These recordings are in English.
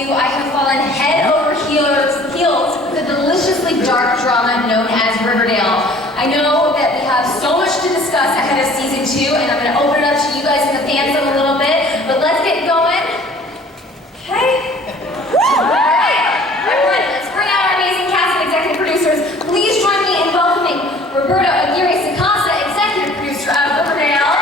you, I have fallen head over heels for the deliciously dark drama known as Riverdale. I know that we have so much to discuss ahead of season 2, and I'm going to open it up to you guys in the fans in a little bit, but let's get going. Okay? Alright, everyone, let's bring out our amazing cast and executive producers. Please join me in welcoming Roberto Aguirre-Sacasa, executive producer of Riverdale.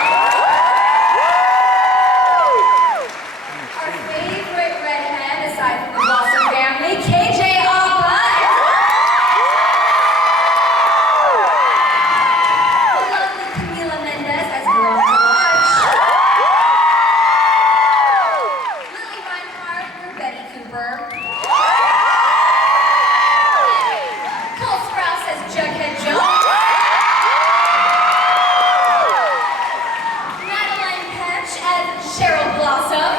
Our favorite redhead, aside from the Blossom family, KJ Alba. The lovely Camila Mendez as Veronica. Lily Reinhardt, your Betty Cooper. Cole Sprouse as Jughead Jones. Madeline Petch as Cheryl Blossom.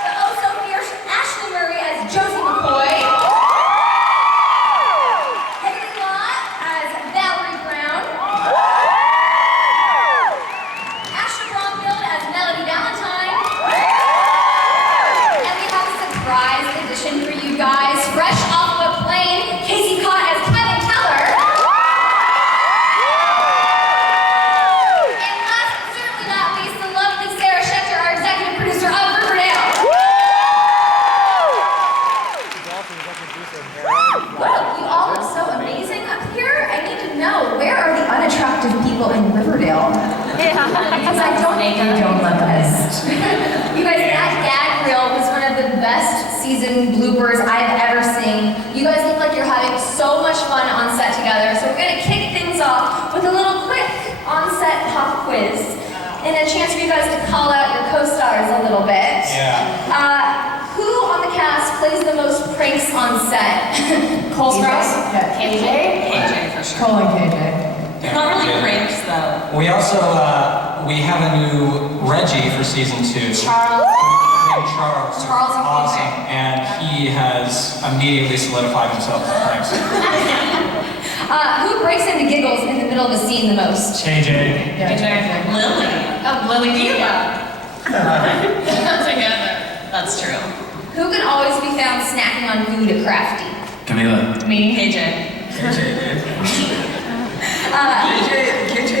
The oh-so-fierce Ashley Murray as Josie McCoy. Haley Law as Valerie Brown. Ashley Bromfield as Melody Valentine. And we have a surprise addition for you guys. Fresh off the plane, Casey Cott as Kevin Keller. And last but certainly not least, the lovely Sarah Schechter, our executive producer of Riverdale. Well, you all look so amazing up here. I need to know, where are the unattractive people in Riverdale? Because I don't think they don't love us. You guys, that gag reel was one of the best season bloopers I've ever seen. You guys look like you're having so much fun on set together. So we're gonna kick things off with a little quick on-set pop quiz and a chance for you guys to call out your co-stars a little bit. Who on the cast plays the most pranks on set? Cole Sprouse? Yeah. KJ? KJ for sure. Cole and KJ. Not really pranks though. We also, we have a new Reggie for season 2. Charles? Named Charles. Charles, okay. Awesome. And he has immediately solidified himself as pranks. Who breaks into giggles in the middle of the scene the most? KJ. KJ. Lily. Oh, Lily Diva. Together. That's true. Who can always be found snacking on food at Crafty? Camila. Me. KJ. KJ, dude. KJ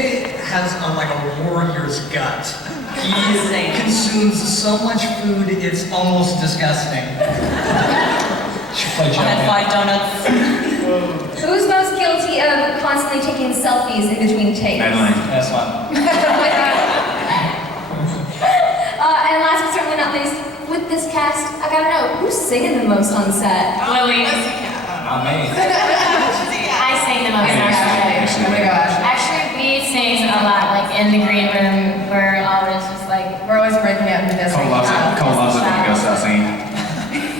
has like a warrior's gut. He consumes so much food, it's almost disgusting. Should play I had 5 donuts. Who's most guilty of constantly taking selfies in between takes? Madeline. That's fun. And last but certainly not least, with this cast, I gotta know, who's singing the most on set? Lily. Not me. I sing the most actually. Oh my gosh. Actually, we sing a lot, like in the green room. We're always just like, We're always breaking out into this. Cole loves it. Cole loves it when he goes start singing.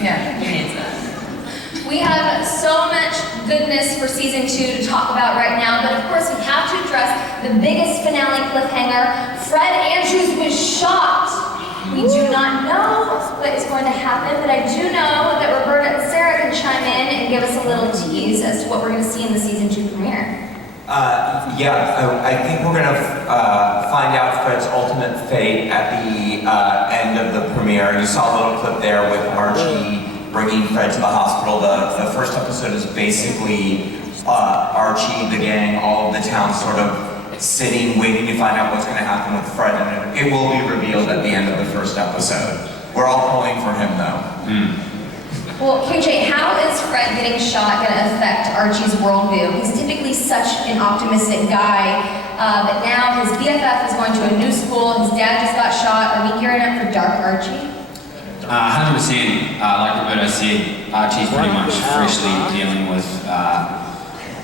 Yeah. He needs it. We have so much goodness for season 2 to talk about right now, but of course we have to address the biggest finale cliffhanger. Fred Andrews was shot. We do not know what is going to happen, but I do know that Roberta and Sarah can chime in and give us a little tease as to what we're going to see in the season 2 premiere. I think we're going to find out Fred's ultimate fate at the end of the premiere. You saw a little clip there with Archie bringing Fred to the hospital. The first episode is basically Archie, the gang, all of the town sort of sitting, waiting to find out what's going to happen with Fred, and it will be revealed at the end of the first episode. We're all pulling for him, though. Well, KJ, how is Fred getting shot going to affect Archie's worldview? He's typically such an optimistic guy, but now his BFF is going to a new school, his dad just got shot. Are we gearing up for dark Archie? 100%. Like Roberto said, Archie's pretty much freshly dealing with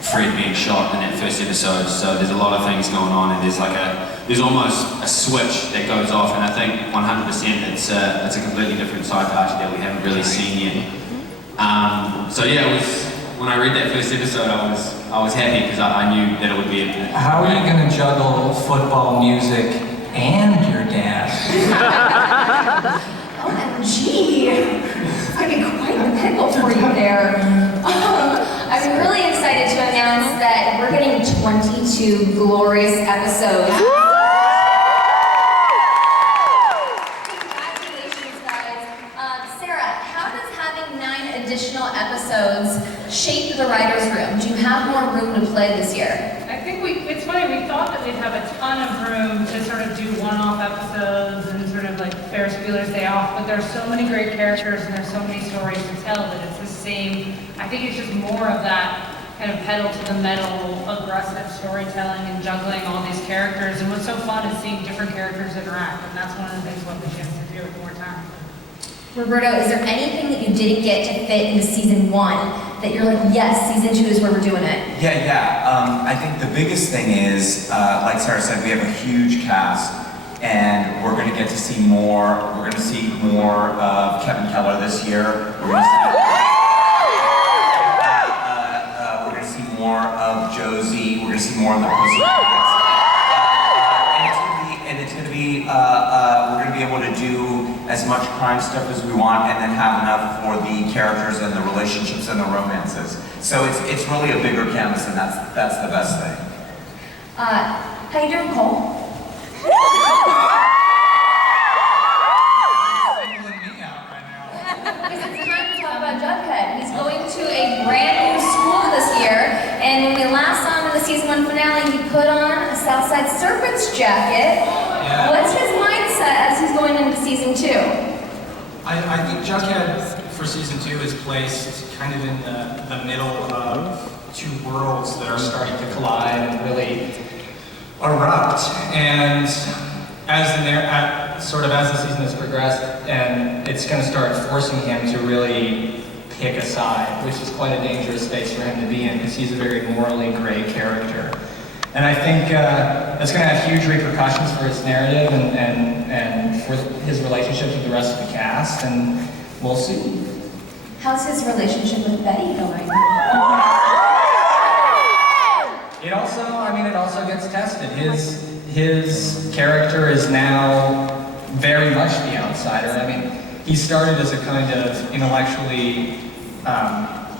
Fred being shot in that first episode. So there's a lot of things going on, and there's almost a switch that goes off. And I think 100% it's a completely different side to Archie that we haven't really seen yet. So yeah, it was when I read that first episode, I was happy because I knew that it would be. How are you going to juggle football, music, and your dad? OMG! It's going to be quite the pickle for you there. I'm really excited to announce that we're getting 22 glorious episodes. Congratulations, of the writer's room? Do you have more room to play this year? I think it's funny, we thought that we'd have a ton of room to sort of do one-off episodes and sort of like Ferris Bueller's Day Off, but there's so many great characters and there's so many stories to tell that it's the same. I think it's just more of that kind of pedal to the metal, aggressive storytelling and juggling all these characters. And what's so fun is seeing different characters interact, and that's one of the things we'll have the chance to do with more time. Roberto, is there anything that you didn't get to fit into season 1 that you're like, yes, season 2 is where we're doing it? Yeah. I think the biggest thing is, like Sarah said, we have a huge cast, and we're going to get to see more. We're going to see more of Kevin Keller this year. We're going to see more of Josie. We're going to see more of the Pussycats. We're going to be able to do as much crime stuff as we want, and then have enough for the characters and the relationships and the romances. So it's really a bigger canvas, and that's the best thing. How you doing, Cole? Because it's time to talk about Jughead. He's going to a brand new school this year, and when we last saw him in the season 1 finale, he put on a Southside Serpents jacket. Yeah. What's his mindset as he's going into season 2? I think Jughead for season 2 is placed kind of in the middle of two worlds that are starting to collide and really erupt. And as the season has progressed, and it's going to start forcing him to really pick a side, which is quite a dangerous space for him to be in, because he's a very morally gray character. And I think that's going to have huge repercussions for his narrative and for his relationships with the rest of the cast, and we'll see. How's his relationship with Betty going? It also gets tested. His character is now very much the outsider. I mean, he started as a kind of intellectually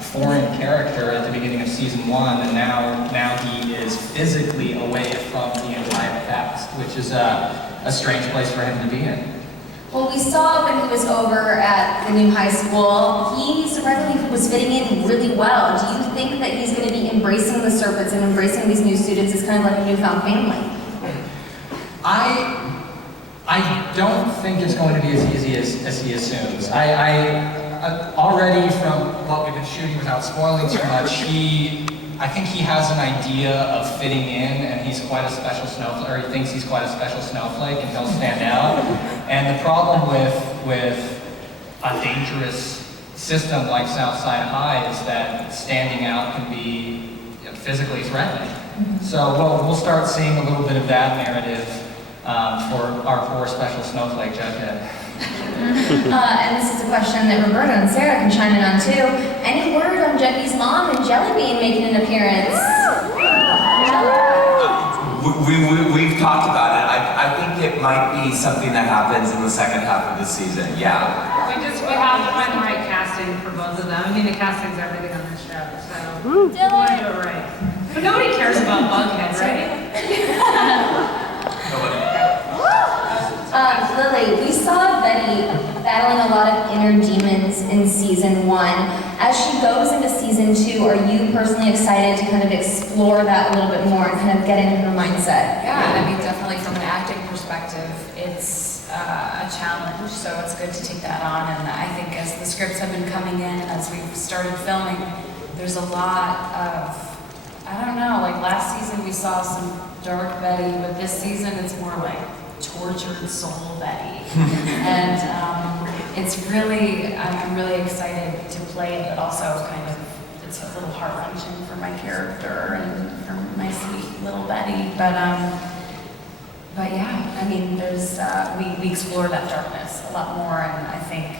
foreign character at the beginning of season 1, and now he is physically away from the entire cast, which is a strange place for him to be in. Well, we saw when he was over at the new high school, he surprisingly was fitting in really well. Do you think that he's going to be embracing the Serpents and embracing these new students as kind of like a newfound family? I don't think it's going to be as easy as he assumes. Already from what we've been shooting, without spoiling too much, I think he has an idea of fitting in, and he's quite a special snowflake, or he thinks he's quite a special snowflake, and he'll stand out. And the problem with a dangerous system like Southside High is that standing out can be physically threatening. So we'll start seeing a little bit of that narrative for our poor special snowflake Jughead. And this is a question that Roberta and Sarah can chime in on too. Any word on Juggy's mom and Jellybean making an appearance? We've talked about it. I think it might be something that happens in the second half of the season. Yeah. We have to find the right casting for both of them. I mean, the casting's everything on this show, so we want to do it right. But nobody cares about Bughead, right? Lily, we saw Betty battling a lot of inner demons in season 1. As she goes into season 2, are you personally excited to kind of explore that a little bit more and kind of get into her mindset? Yeah, I mean, definitely from an acting perspective, it's a challenge, so it's good to take that on. And I think as the scripts have been coming in, as we've started filming, there's a lot of, I don't know, like last season we saw some dark Betty, but this season it's more like tortured soul Betty. And it's really, I'm really excited to play it, but also kind of, it's a little heart-wrenching for my character and for my sweet little Betty. But yeah, I mean, there's, we explore that darkness a lot more, and I think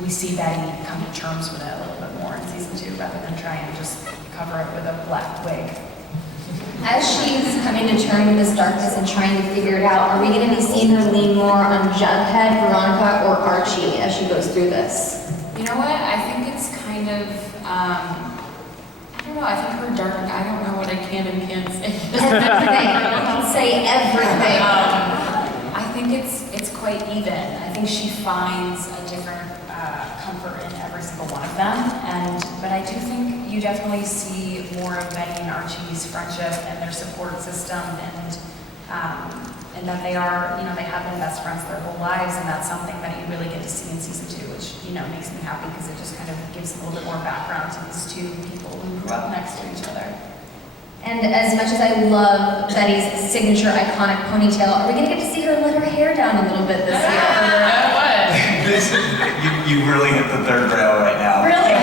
we see Betty come to terms with it a little bit more in season 2 rather than try and just cover it with a black wig. As she's coming to terms with this darkness and trying to figure it out, are we going to be seeing her lean more on Jughead, Veronica, or Archie as she goes through this? You know what? I think it's kind of, I don't know, I think her dark, I don't know what I can and can't say. Everything. You can say everything. I think it's quite even. I think she finds a different comfort in every single example, one of them. But I do think you definitely see more of Betty and Archie's friendship and their support system, and that they are, they have been best friends their whole lives, and that's something that you really get to see in season 2, which, makes me happy because it just kind of gives a little bit more background to these two people who grew up next to each other. And as much as I love Betty's signature iconic ponytail, are we going to get to see her let her hair down a little bit this year? You really hit the third rail right now. Really?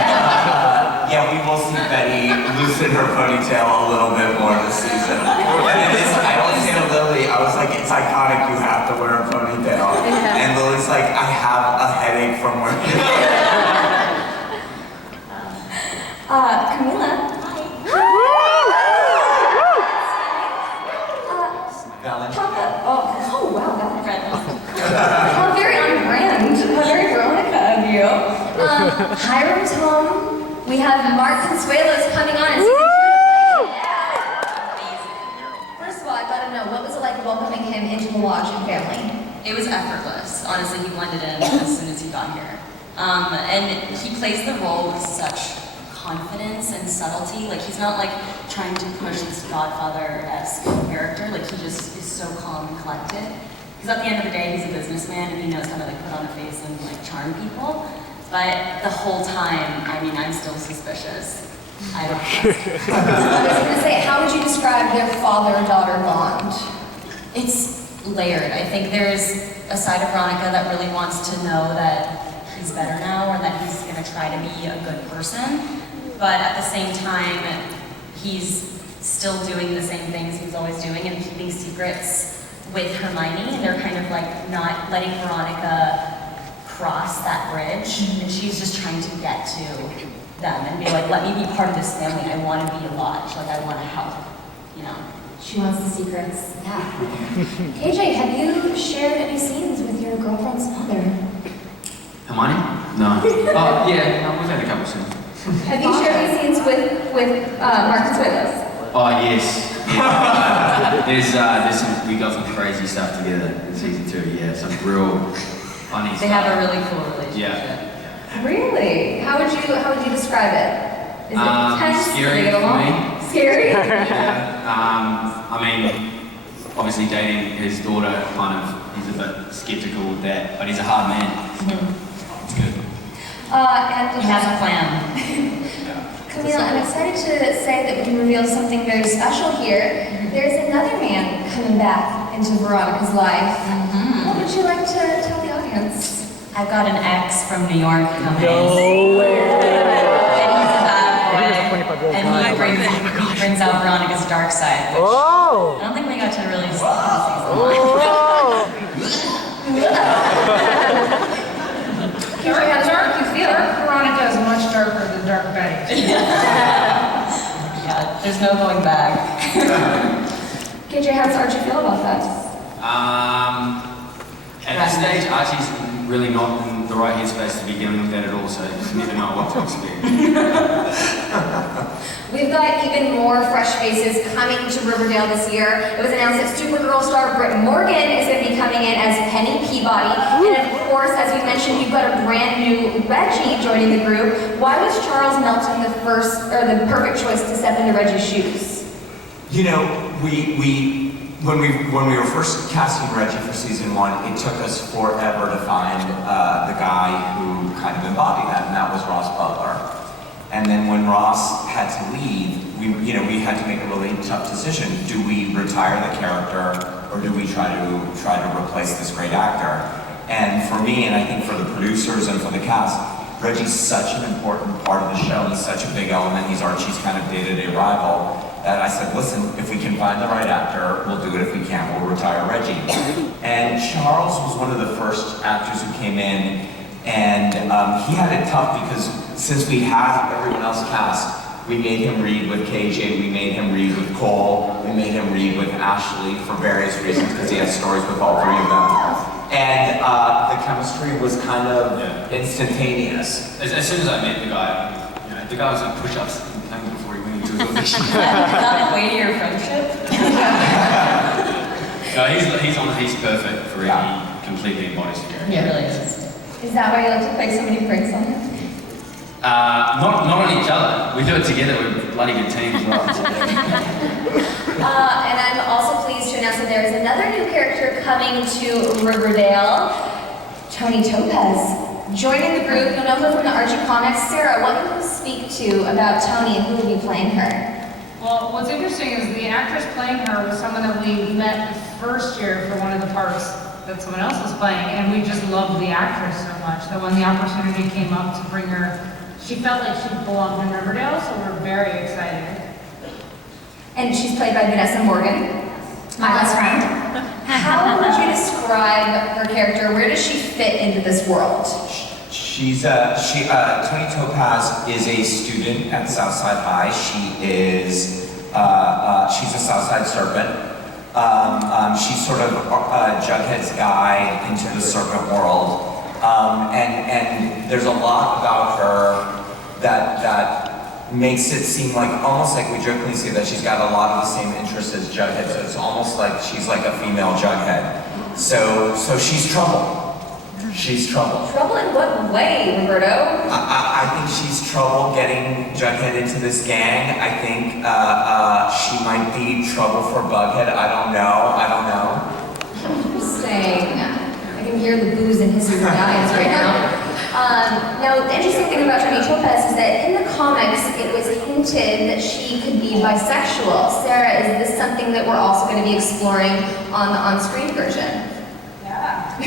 Yeah, we will see Betty loosen her ponytail a little bit more this season. I always say to Lily, I was like, it's iconic, you have to wear a ponytail. Yeah. And Lily's like, I have a headache from wearing it. Camila. Valentine. Oh, wow, how very on brand. How very Veronica of you. Hiram's home. We have Mark Consuelos coming on in season 2. First of all, I gotta know, what was it like welcoming him into the Lodge and family? It was effortless. Honestly, he blended in as soon as he got here. And he plays the role with such confidence and subtlety. Like, he's not like trying to push this Godfather-esque character. Like, he just is so calm and collected. Because at the end of the day, he's a businessman and he knows how to like put on a face and like charm people. But the whole time, I'm still suspicious. I don't know. I was gonna say, how would you describe their father-daughter bond? It's layered. I think there's a side of Veronica that really wants to know that he's better now or that he's gonna try to be a good person. But at the same time, he's still doing the same things he's always doing and keeping secrets with Hermione. They're kind of like not letting Veronica cross that bridge, and she's just trying to get to them and be like, let me be part of this family. I want to be a lodge. Like, I want to help, She wants the secrets. Yeah. KJ, have you shared any scenes with your girlfriend's father? Hermione? No. Oh, yeah, no, we've had a couple scenes. Have you shared any scenes with Mark Consuelos? Oh, yes. Yeah. We got some crazy stuff together in season 2, yeah, some real funny stuff. They have a really cool relationship. Yeah. Really? How would you describe it? Is it intense? Scary Do they get for along? me. Scary? Yeah. Obviously dating his daughter, he's a bit skeptical with that, but he's a hard man. It's good. And He has a plan. Camila, I'm excited to say that we can reveal something very special here. There's another man coming back into Veronica's life. What would you like to tell the audience? I've got an ex from New York coming. No. And he's a bad boy. And he brings out Veronica's dark side, which I don't think we got to really see in season 1. Dark you feel? Dark Veronica is much darker than Dark Betty. Yeah, there's no going back. KJ, how does Archie feel about that? At this stage, Archie's really not in the right headspace to be dealing with that at all, so you never know what to expect. We've got even more fresh faces coming to Riverdale this year. It was announced that Supergirl star Britt Morgan is going to be coming in as Penny Peabody. And of course, as we mentioned, you've got a brand new Reggie joining the group. Why was Charles Melton the perfect choice to step into Reggie's shoes? When we were first casting Reggie for season 1, it took us forever to find the guy who kind of embodied that, and that was Ross Butler. And then when Ross had to leave, we had to make a really tough decision. Do we retire the character, or do we try to replace this great actor? And for me, and I think for the producers and for the cast, Reggie's such an important part of the show. He's such a big element. He's Archie's kind of day-to-day rival. That I said, listen, if we can find the right actor, we'll do it. If we can't, we'll retire Reggie. And Charles was one of the first actors who came in, and he had it tough because since we had everyone else cast, we made him read with KJ, we made him read with Cole, we made him read with Ashley for various reasons because he had stories with all 3 of them. And the chemistry was kind of instantaneous. As soon as I met the guy was doing push-ups before he went into his audition. Not weightier friendship. No, he's perfect for it. He completely embodies the character. He really is. Is that why you like to play so many pranks on him? Not on each other. We do it together. We're a bloody good team as well. And I'm also pleased to announce that there is another new character coming to Riverdale, Tony Topaz. Joining the group, you'll know her from the Archie comics. Sarah, what can you speak to about Tony and who will be playing her? Well, what's interesting is the actress playing her was someone that we met the first year for one of the parts that someone else was playing, and we just loved the actress so much that when the opportunity came up to bring her, she felt like she belonged in Riverdale, so we're very excited. And she's played by Vanessa Morgan, my best friend. How would you describe her character? Where does she fit into this world? Tony Topaz is a student at Southside High. She's a Southside Serpent. She's sort of Jughead's guide into the serpent world. And there's a lot about her that makes it seem like, almost like we jokingly say that she's got a lot of the same interests as Jughead, so it's almost like she's like a female Jughead. So she's trouble. She's trouble. Trouble in what way, Roberto? I think she's trouble getting Jughead into this gang. I think she might be trouble for Bughead. I don't know. Interesting. I can hear the boos and hisses in the audience right now. Now, the interesting thing about Tony Topaz is that in the comics, it was hinted that she could be bisexual. Sarah, is this something that we're also going to be exploring on the on-screen version? Yeah.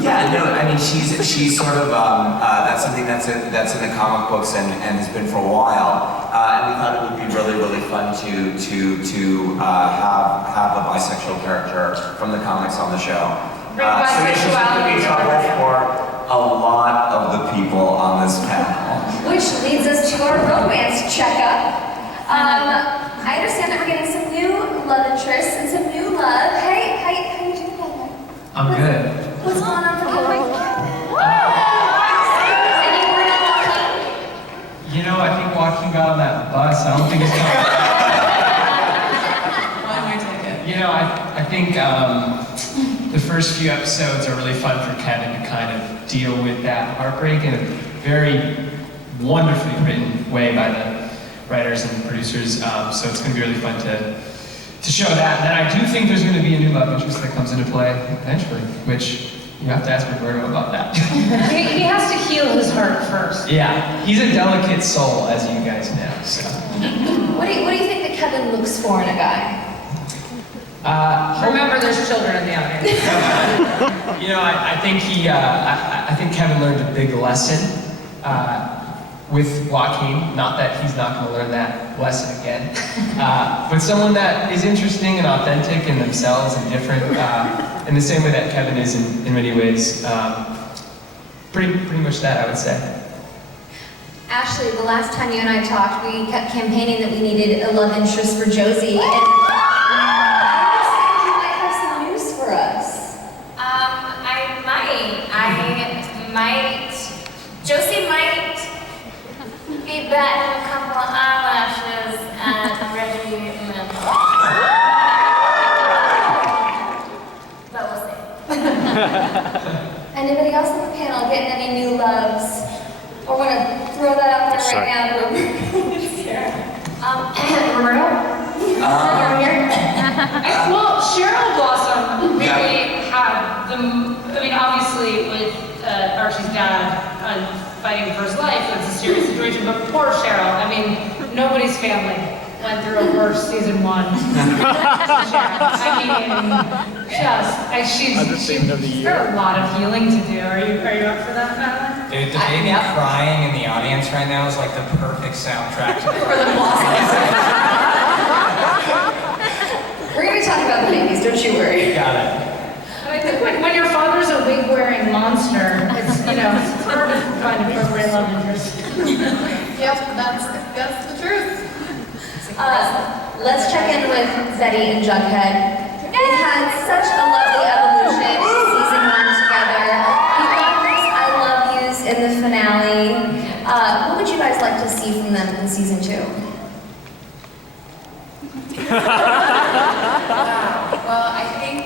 Yeah, no, I mean, she's sort of, that's something that's in the comic books and has been for a while. And we thought it would be really, really fun to have a bisexual character from the comics on the show. So she's going to be trouble for a lot of the people on this panel. Which leads us to our romance checkup. I understand that we're getting some new love interests and some new love. Hey, how you doing, Kevin? I'm good. What's going on for you? Any word on Joaquin? You know, I think Joaquin got on that bus. I don't think he's going to... Why am I taking? You know, I think the first few episodes are really fun for Kevin to kind of deal with that heartbreak in a very wonderfully written way by the writers and producers. So it's going to be really fun to show that. And then I do think there's going to be a new love interest that comes into play eventually, which you have to ask Roberto about that. He has to heal his heart first. Yeah, he's a delicate soul, as you guys know. So. What do you think that Kevin looks for in a guy? Remember, there's children in the audience. You know, I think I think Kevin learned a big lesson with Joaquin. Not that he's not going to learn that lesson again, but someone that is interesting and authentic in themselves and different, in the same way that Kevin is in many ways. Pretty much that, I would say. Ashley, the last time you and I talked, we kept campaigning that we needed a love interest for Josie, and I understand you might have some news for us. I might. Josie might be batting a couple of eyelashes at Reggie Mental. But we'll see. Anybody else on the panel getting any new loves? Or want to throw that out there right now? Roberto? Well, Cheryl Blossom really had the, obviously with Archie's dad fighting for his life, it's a serious situation, but poor Cheryl, nobody's family went through a worse season 1. She's got a lot of healing to do. Are you up for that, Madeline? Dude, the baby crying in the audience right now is like the perfect soundtrack to For the Blossoms. We're going to talk about the babies, don't you worry. Got it. I think when your father's a wig-wearing monster, it's hard to find appropriate love interest. Yep, that's the truth. Let's check in with Betty and Jughead. They've had such a lovely evolution in season 1 together. We got these I love yous in the finale. What would you guys like to see from them in season 2? Well, I think,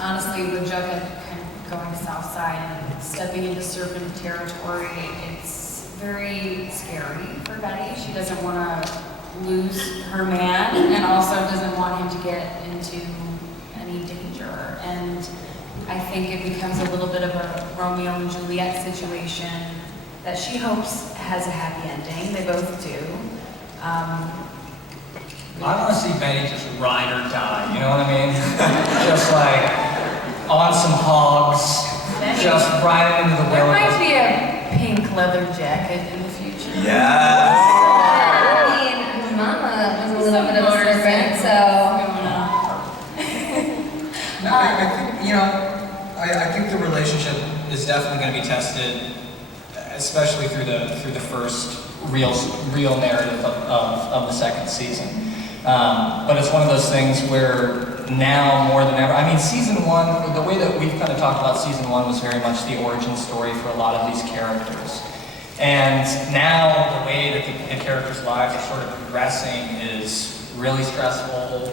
honestly, with Jughead kind of going south side and stepping into serpent territory. It's very scary for Betty. She doesn't want to lose her man and also doesn't want him to get into any danger. And I think it becomes a little bit of a Romeo and Juliet situation that she hopes has a happy ending. They both do. I want to see Betty just ride or die, you know what I mean? Just like on some hogs, just riding into the There willow. might be a pink leather jacket in the future. Yes. I mean, Mama was a little bit of a serpent, so. No, I think, you know, I think the relationship is definitely going to be tested, especially through the first real narrative of the second season. But it's one of those things where now more than ever, I mean, season one, the way that we've kind of talked about season one was very much the origin story for a lot of these characters. And now the way that the characters' lives are sort of progressing is really stressful.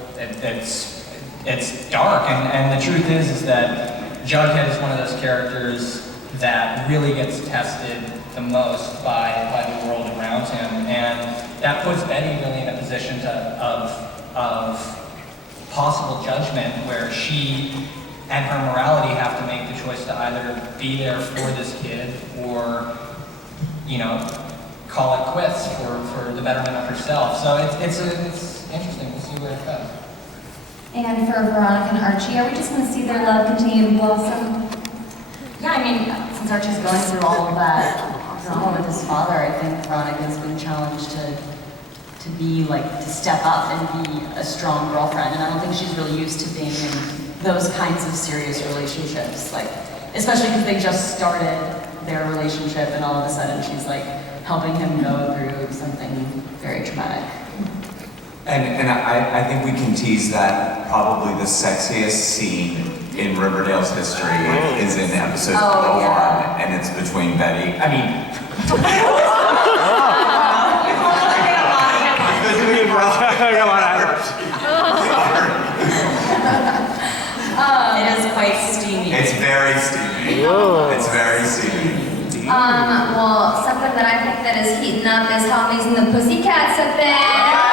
It's dark, and the truth is that Jughead is one of those characters that really gets tested the most by the world around him, and that puts Betty really in a position of possible judgment where she and her morality have to make the choice to either be there for this kid or, you know, call it quits for the betterment of herself. So it's interesting to see where it goes. And for Veronica and Archie, are we just going to see their love continue to blossom? Yeah, I mean, since Archie's going through all of that drama with his father, I think Veronica's been challenged to be like, to step up and be a strong girlfriend. And I don't think she's really used to being in those kinds of serious relationships. Like, especially because they just started their relationship and all of a sudden she's like helping him go through something very traumatic. And I think we can tease that probably the sexiest scene in Riverdale's history is in episode 1, and it's between Betty. I mean, It is quite steamy. It's very steamy. It's very steamy. Well, something that I think that is heating up is how amazing the Pussycats have been.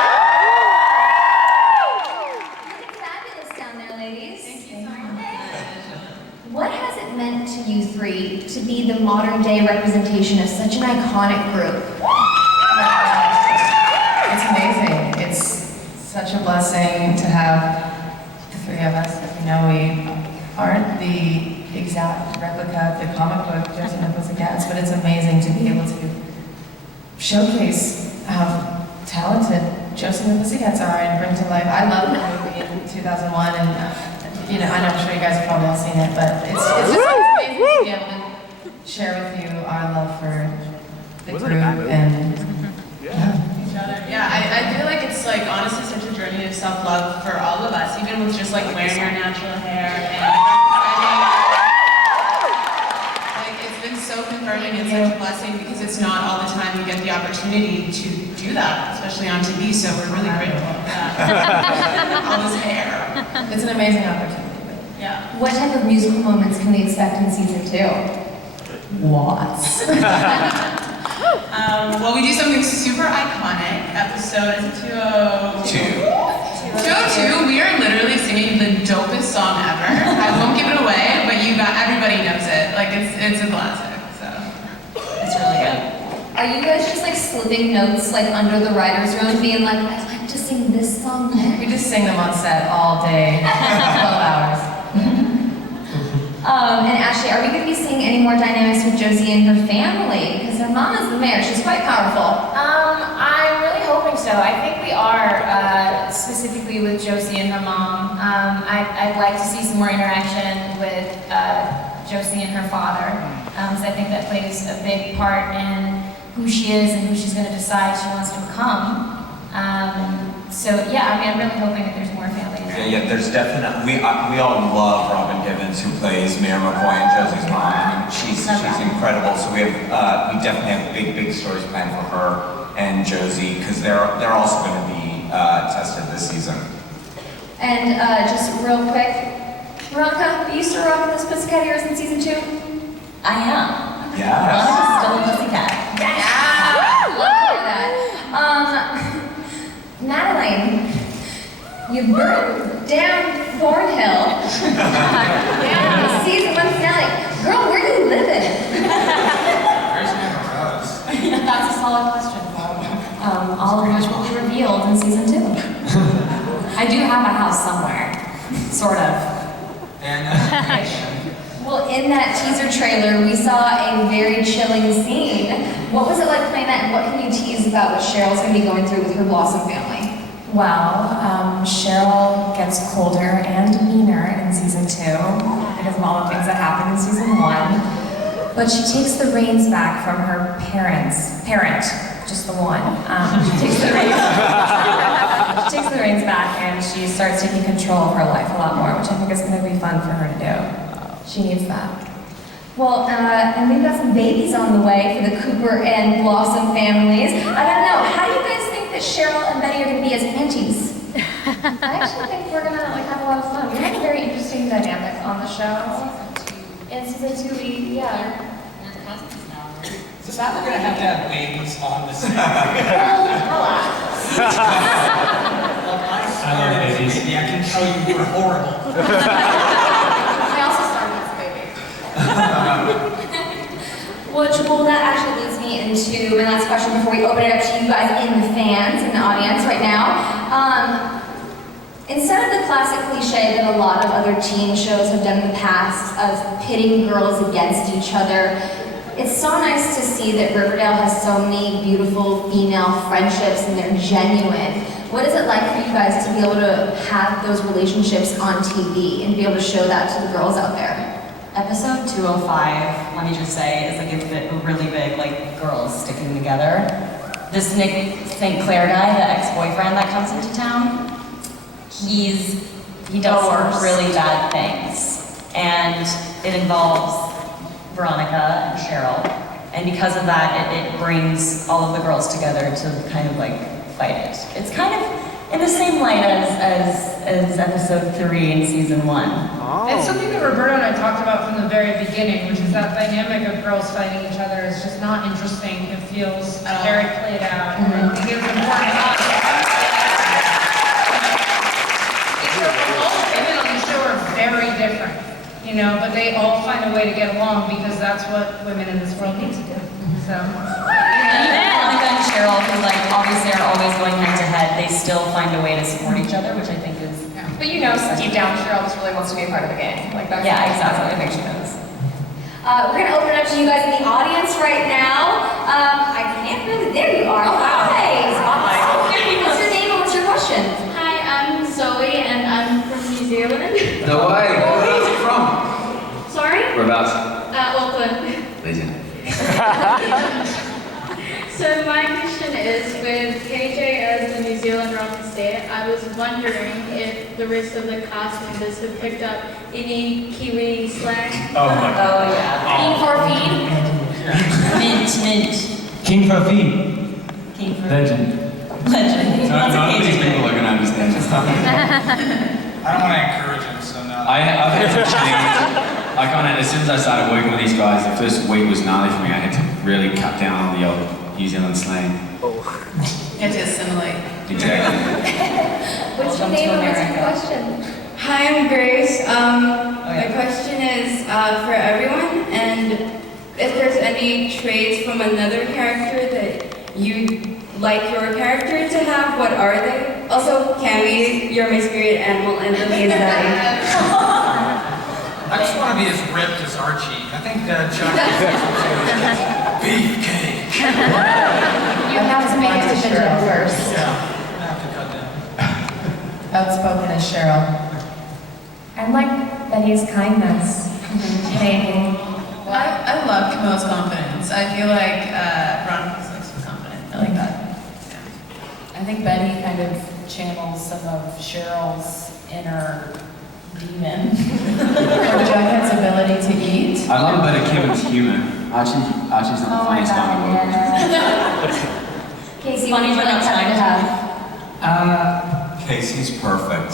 What has it meant to you three to be the modern day representation of such an iconic group? It's amazing. It's such a blessing to have the three of us. As you know, we aren't the exact replica of the comic book Josie and the Pussycats, but it's amazing to be able to showcase how talented Josie and the Pussycats are and bring to life. I love the movie in 2001, and you know, I'm sure you guys have probably all seen it, but it's just amazing to be able to share with you our love for the group and each other. Yeah, I feel like it's like honestly such a journey of self-love for all of us, even with just like wearing our natural hair and like it's been so confirming and such a blessing because it's not all the time you get the opportunity to do that, especially on TV, so we're really grateful for that. All this hair. It's an amazing opportunity. Yeah. What type of musical moments can we expect in season 2? Lots. Well, we do something super iconic. Episode, is it 202? 202, we are literally singing the dopest song ever. I won't give it away, but everybody knows it. Like, it's a classic, so. It's really good. Are you guys just like slipping notes like under the writer's room being like, I'd like to sing this song next? We just sing them on set all day, 12 hours. And Ashley, are we going to be seeing any more dynamics with Josie and her family? Because her mom is the mayor. She's quite powerful. I'm really hoping so. I think we are, specifically with Josie and her mom. I'd like to see some more interaction with Josie and her father, because I think that plays a big part in who she is and who she's going to decide she wants to become. So yeah, I mean, I'm really hoping that there's more family interaction. Yeah, there's definitely, we all love Robin Gibbons, who plays Mayor McCoy and Josie's mom. I mean, she's incredible. So we definitely have big stories planned for her and Josie, because they're also going to be tested this season. And just real quick, Veronica, you still rocking those Pussycat ears in season 2? I am. Yes. Veronica's still a pussycat. Yeah! Love to hear that. Madeline, you burned down Thornhill. Yeah. Season 1 finale. Girl, where do you live in? Where's Nana Rose? That's a solid question, Paul. All of which will be revealed in season 2. I do have a house somewhere. Sort of. And Well, in that teaser trailer, we saw a very chilling scene. What was it like playing that, and what can you tease about what Cheryl's going to be going through with her Blossom family? Well, Cheryl gets colder and meaner in season 2 because of all the things that happened in season 1. But she takes the reins back from her parent, just the one. She takes the reins back and she starts taking control of her life a lot more, which I think is going to be fun for her to do. She needs that. Well, and we've got some babies on the way for the Cooper and Blossom families. I gotta know, how do you guys think that Cheryl and Betty are gonna be as aunties? I actually think we're gonna like have a lot of fun. We have a very interesting dynamic on the show. In season 2, Is that we're gonna have to have babies on the set? relax. Look, I started as a baby. I can tell you were horrible. I also started as a baby. Well, that actually leads me into my last question before we open it up to you guys in the fans, in the audience right now. Instead of the classic cliche that a lot of other teen shows have done in the past of pitting girls against each other, it's so nice to see that Riverdale has so many beautiful female friendships and they're genuine. What is it like for you guys to be able to have those relationships on TV and be able to show that to the girls out there? Episode 205, let me just say, is like a really big, like, girls sticking together. This Nick St. Clair guy, the ex-boyfriend that comes into town, he does some really bad things. And it involves Veronica and Cheryl. And because of that, it brings all of the girls together to kind of like fight it. It's kind of in the same light as episode 3 in season 1. It's something that Roberta and I talked about from the very beginning, which is that dynamic of girls fighting each other is just not interesting. It feels very played out. And I think it was important to us. All the women on the show are very different, you know, but they all find a way to get along because that's what women in this world need to do. So. And even Veronica and Cheryl, who like obviously are always going head to head, they still find a way to support each other, which I think is. But you know, deep down, Cheryl just really wants to be a part of the gang. Like that's Exactly. I think she does. We're going to open it up to you guys in the audience right now. I can't really, there you are. Oh, wow. Hi. What's your name and what's your question? Hi, I'm Zoe and I'm from New Zealand. No way. Whereabouts are you from? Sorry? Whereabouts? Auckland. Legend. So my question is, with KJ as the New Zealand rock state, I was wondering if the rest of the cast members have picked up any Kiwi slang. oh my god. Oh yeah. King for feed? Mint. King for feet. King for Legend. Legend. None of these people are going to understand this stuff. I don't want to encourage him, so no. I've had to change. I kind of, as soon as I started working with these guys, the first week was gnarly for me. I had to really cut down on the old New Zealand slang. You have to assimilate. Exactly. What's your name and what's your question? Hi, I'm Grace. yeah. My question is for everyone, and if there's any traits from another character that you like your character to have, what are they? Also, Cammy, you're my spirit animal, and Lily is Daddy. I just want to be as ripped as Archie. I think Chuck is beefcake. You have to make it to Cheryl first. Yeah, I have to cut down. Outspoken as Cheryl. I like Betty's kindness. Maybe. I love Camo's confidence. I feel like Veronica's like so confident. I like that. I think Betty kind of channels some of Cheryl's inner demon. Or Jughead's ability to eat. I love a bit of Kevin's humor. Archie's not the funniest guy in the world. Casey, Funny what but would you not like to have? Casey's perfect.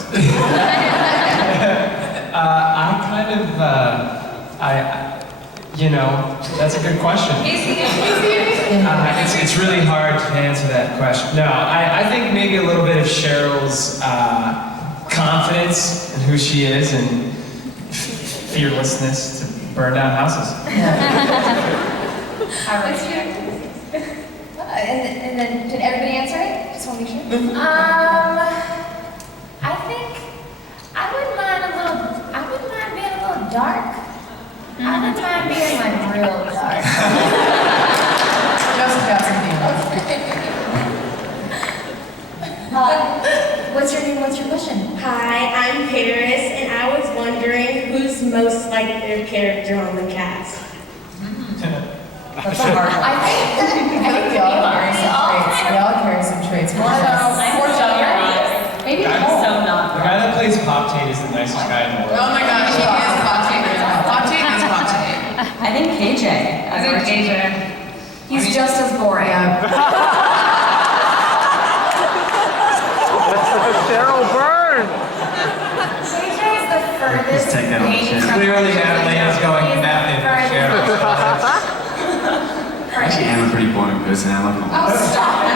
That's a good question. It's really hard to answer that question. No, I think maybe a little bit of Cheryl's confidence in who she is and fearlessness to burn down houses. And then, did everybody answer it? Just want to make sure. I think I wouldn't mind being a little dark. I wouldn't mind being like real dark. Joseph got some feelings. What's your name? What's your question? Hi, I'm Paris, and I was wondering who's most like their character on the cast. That's a hard one. I think we all carry some traits. We all carry some traits. More Jughead. Maybe The guy that plays Pop Tate is the nicest guy in the world. Oh my gosh, he is Pop Tate right now. Pop Tate is Pop Tate. I think KJ. He's just as boring. Cheryl Byrne! KJ is the furthest take that on the thing chin. from Clearly, Natalina's going method for Cheryl. Actually, I'm a pretty boring person. I love them. Oh, stop it.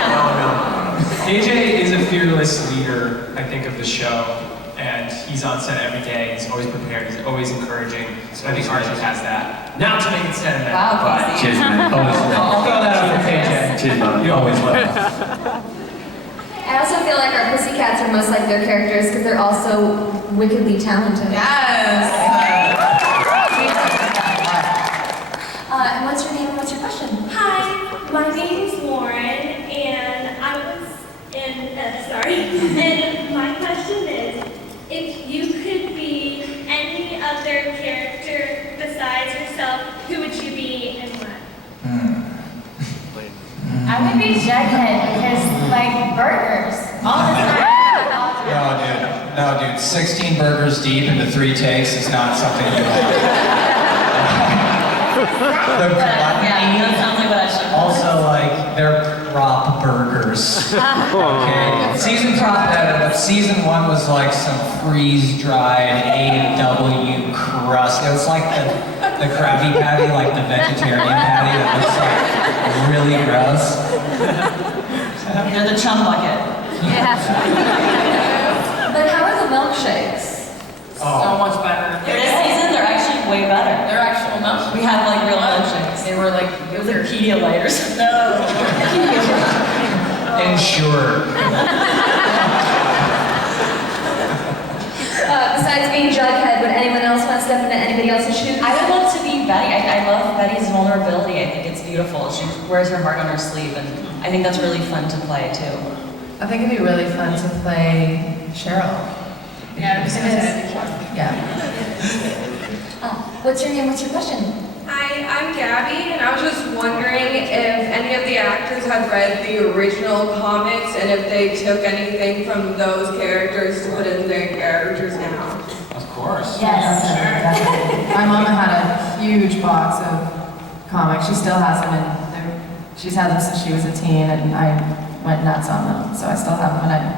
KJ is a fearless leader, I think, of the show, and he's on set every day. He's always prepared. He's always encouraging. So I think Archie has that. Not to make it sentimental, Wow, but Cheers, man. I'll throw that out for KJ. Cheers, brother. You always will. I also feel like our Pussycats are most like their characters because they're also wickedly talented. Yes. And what's your name and what's your question? Hi, my name's Lauren, and and my question is, if you could be any other character besides yourself, who would you be and why? I would be Jughead because, like, burgers all the time. No, dude. 16 burgers deep into 3 takes is not something you like. The gluttony, that sounds like what I should. also like they're prop burgers. Okay, season 2 better, but season 1 was like some freeze-dried A&W crust. It was like the Krabby Patty, like the vegetarian patty that looks like really gross. You're the chum bucket. But how are the milkshakes? So much better. This season, they're actually way better. They're actual milkshakes. We had like real milkshakes. They were like, It was like Pedialyte or something. No. Ensure. Besides being Jughead, would anyone else want to step into anybody else's shoes? I would love to be Betty. I love Betty's vulnerability. I think it's beautiful. She wears her heart on her sleeve, and I think that's really fun to play too. I think it'd be really fun to play Cheryl. Yeah, Yeah. What's your name? What's your question? Hi, I'm Gabby, and I was just wondering if any of the actors had read the original comics and if they took anything from those characters to put in their characters now. Of course. Yes. My mama had a huge box of comics. She still has them, and she's had them since she was a teen, and I went nuts on them. So I still have them, and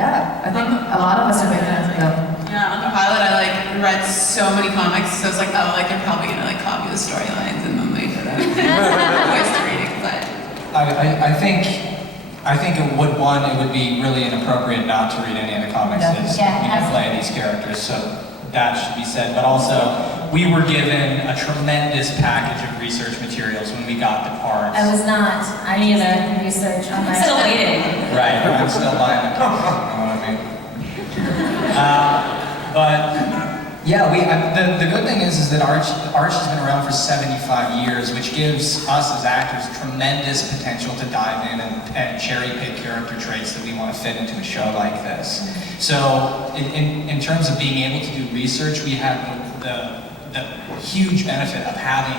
I think a lot of us are big fans of them. Yeah, on the pilot, I read so many comics, so I was like, oh, they're probably gonna copy the storylines, and then they didn't. Voice to reading, but I think it would be really inappropriate not to read any of the comics as we play these characters, so that should be said. But also, we were given a tremendous package of research materials when we got the parts. I was not. I need to research on my. Still waiting. Right, I'm still buying the comics, you know what I mean? But yeah, the good thing is that Archie's been around for 75 years, which gives us as actors tremendous potential to dive in and cherry pick character traits that we want to fit into a show like this. So in terms of being able to do research, we have the huge benefit of having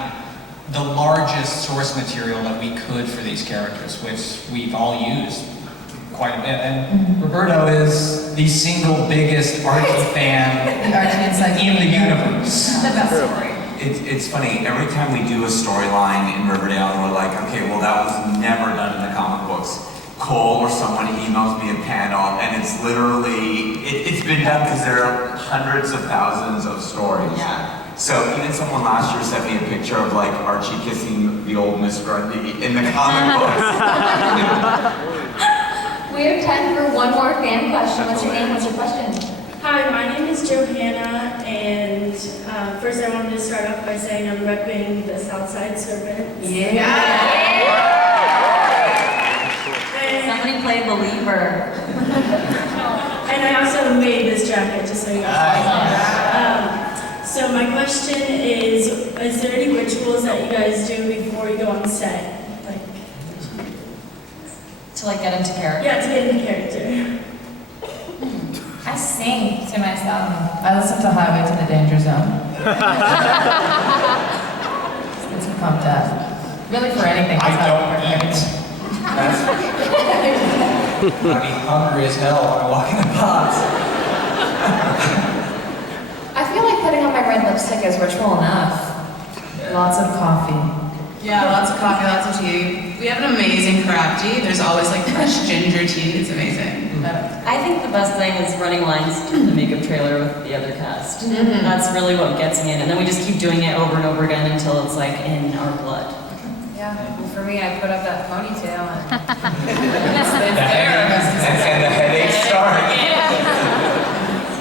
the largest source material that we could for these characters, which we've all used quite a bit. And Roberto is the single biggest Archie fan in the universe. The best story. It's funny, every time we do a storyline in Riverdale and we're like, okay, well that was never done in the comic books. Cole or someone emails me a panel, and it's literally, it's been done because there are hundreds of thousands of stories. Yeah. So even someone last year sent me a picture of like Archie kissing the old Miss Grundy in the comic books. We have time for one more fan question. What's your name? What's your question? Hi, my name is Johanna, and first I wanted to start off by saying I'm repping the Southside Serpents. Somebody play Believer. And I also made this jacket, just so you guys know. So my question is there any rituals that you guys do before you go on set? Like, To like get into character. yeah, to get into character. I sing to myself. I listen to Highway to the Danger Zone. It's a pumped up. Really for anything. I don't eat. I'd be hungry as hell when I walk in the box. I feel like putting on my red lipstick is ritual enough. Lots of coffee. Yeah, lots of coffee, lots of tea. We have an amazing craft tea. There's always like fresh ginger tea. It's amazing. I think the best thing is running lines in the makeup trailer with the other cast. That's really what gets me in. And then we just keep doing it over and over again until it's like in our blood. Yeah, well, for me, I put up that ponytail and it's And there. the headaches start.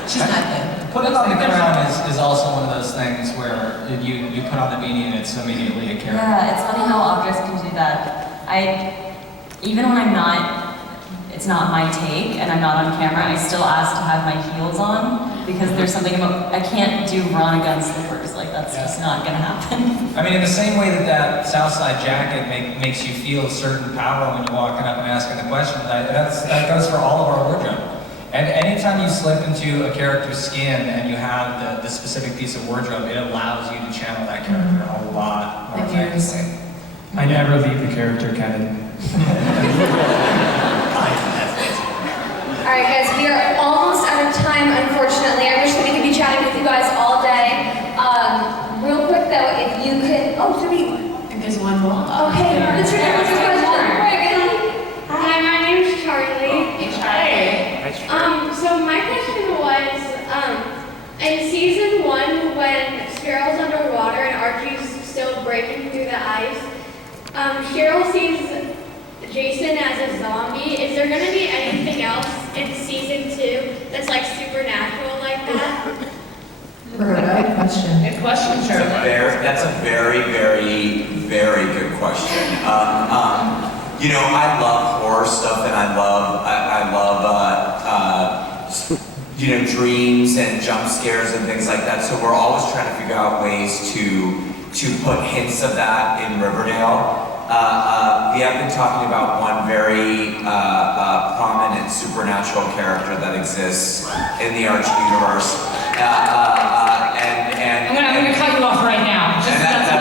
She's not good. Put it on the crown is also one of those things where you put on the beanie and it's immediately a character. Yeah, it's funny how objects can do that. Even when I'm not, it's not my take and I'm not on camera, I still ask to have my heels on because there's something about, I can't do Veronica in slippers, like that's just not gonna happen. I mean, in the same way that Southside jacket makes you feel a certain power when you're walking up and asking the question, that goes for all of our wardrobe. And anytime you slip into a character's skin and you have the specific piece of wardrobe, it allows you to channel that character a lot more effectively. I never leave the character, Kevin. All right, guys, we are almost out of time, unfortunately. I wish that we could be chatting with you guys all day. Real quick, though, if you could... Oh, should we... I think there's one more. Okay, what's your name? What's your question? Hi, my name is Charlie. Hey, Charlie. So my question was, in season 1, when Cheryl's underwater and Archie's still breaking through the ice, Cheryl sees Jason as a zombie. Is there going to be anything else in season 2 that's like supernatural like that? Good question. Good question, Charlie. That's a very, very, very good question. You know, I love horror stuff, and I love you know, dreams and jump scares and things like that. So we're always trying to figure out ways to put hints of that in Riverdale. We have been talking about one very prominent supernatural character that exists in the Archie universe. I'm gonna cut you off right now. And